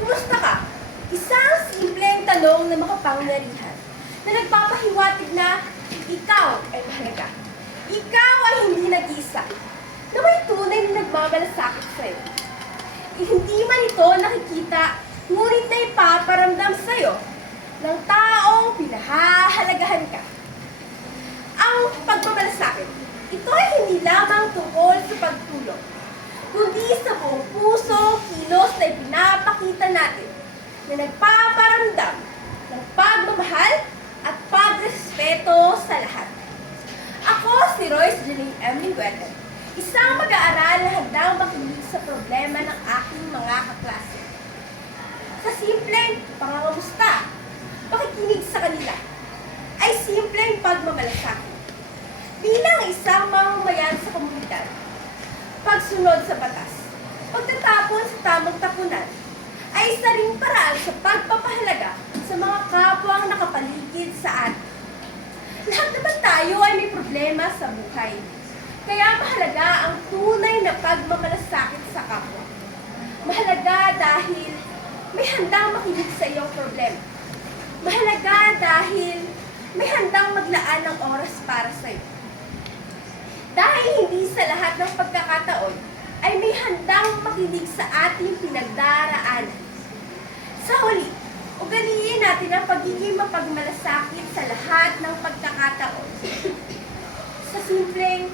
Kumusta ka? Isang simpleng tanong na makapangyarihan na nagpapahiwatig na ikaw ay mahalaga. Ikaw ay hindi nag-iisa na may tunay na nagmamalasakit sa'yo. Hindi man ito nakikita, ngunit na ipaparamdam sa'yo ng taong pinahahalagahan ka. Ang pagmamalasakit, ito ay hindi lamang tungkol sa pagtulong, kundi sa buong puso, kilos na ipinapakita natin na nagpaparamdam ng pagmamahal at pagrespeto sa lahat. Ako si Royce Janine M. Linguete, isang mag-aaral na handang makinig sa problema ng aking mga kaklase. Sa simpleng pangangamusta, pakikinig sa kanila, ay simpleng pagmamalasakit. Bilang isang mamamayan sa komunidad, pagsunod sa batas, pagtatapon sa tamang tapunan, ay isa ring paraan sa pagpapahalaga sa mga kapwang nakapaligid sa atin. Lahat naman tayo ay may problema sa buhay. Kaya mahalaga ang tunay na pagmamalasakit sa kapwa. Mahalaga dahil may handang makinig sa iyong problema. Mahalaga dahil may handang maglaan ng oras para sa iyo. Dahil hindi sa lahat ng pagkakataon ay may handang makinig sa ating pinagdaraanan. Sa huli, ugaliin natin ang pagiging mapagmalasakit sa lahat ng pagkakataon. Sa simpleng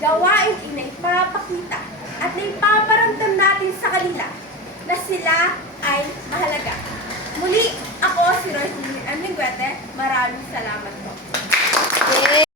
gawain inipapakita at naipaparamdam natin sa kanila na sila ay mahalaga. Muli, ako si Royce M. Linguete. Maraming salamat po.